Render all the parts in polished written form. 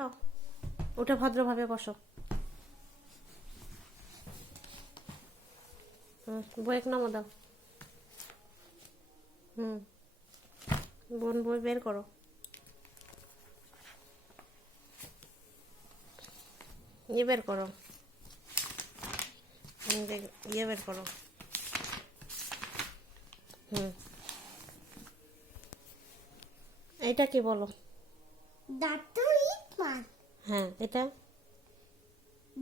যাও, উঠে ভদ্রভাবে বসো। বই নামো দাও। বোন বই বের করো। ইয়ে বের করো, ইয়ে বের করো। এটা কি বলো? দাতু ইটমান। হ্যাঁ, এটা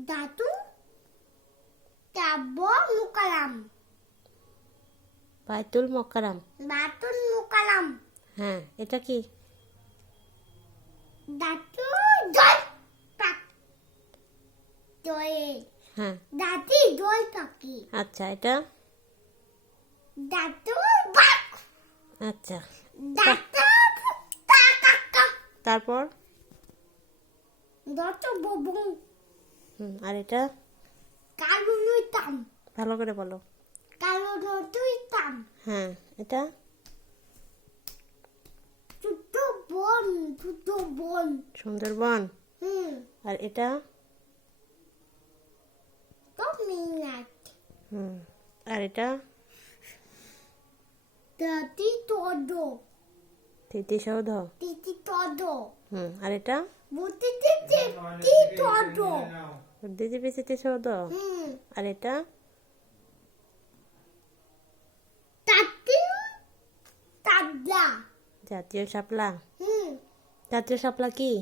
দাতু তাবো মুকালাম। বাইতুল মোকাররম। বাতুল মুকালাম। হ্যাঁ, এটা কি? দাতু জল পাক দয়ে। হ্যাঁ, দাতি জল পাকি। আচ্ছা, এটা দাতু বাক। আচ্ছা। দাতু তাকাকা। তারপর দাতু ববু আর এটা কালু লুইতাম। ভালো করে বলো। কালু দাতু ইতাম। হ্যাঁ, এটা ছোট বন, ছোট বন। সুন্দরবন। আর এটা তো মিনাট। আর এটা দাতি todo. স্মৃতিসৌধ। Titi todo. আর এটা Buti titi ti todo. বুদ্ধিজীবী স্মৃতিসৌধ। আর এটা Tati tabla. জাতীয় শাপলা। জাতীয় শাপলা কি?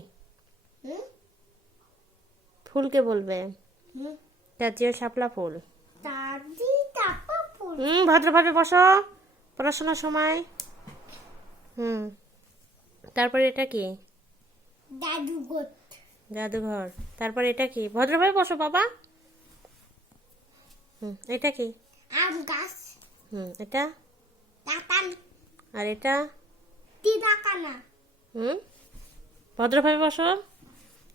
ফুলকে বলবে জাতীয় শাপলা ফুল। Tadi tapa pun. ভদ্রভাবে বসো, পড়াশোনার সময়। তারপরে এটা কি? Dadu got. জাদুঘর। তারপর এটা কি? ভদ্রভাবে বসো বাবা। এটা কি? Am gas. এটা Tatan. আর এটা Tidak kana. ভদ্রভাবে বসো।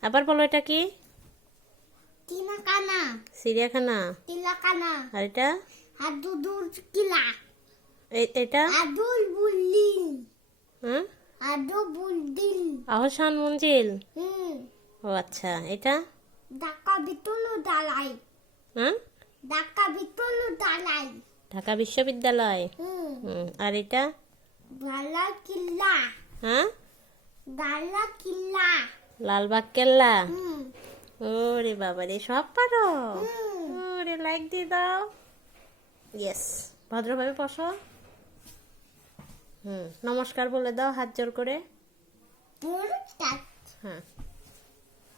আবার বলো, এটা কি? Tina kana. চিড়িয়াখানা। Tila kana. আর এটা Adudur kila. এটা Adul bulin. হুম Adu buldin. আহসান মঞ্জিল। ও আচ্ছা, এটা Daka bitulu dalai. হুম Daka bitulu dalai. ঢাকা বিশ্ববিদ্যালয়। আর এটা Bala killa. হ্যাঁ Bala killa. লালবাগ কেল্লা। ওরে বাবা রে, সব পারো। ওরে, লাইক দিয়ে দাও। ইয়েস, ভদ্রভাবে বসো। নমস্কার বলে দাও হাত জোর করে। Pur tat. হ্যাঁ।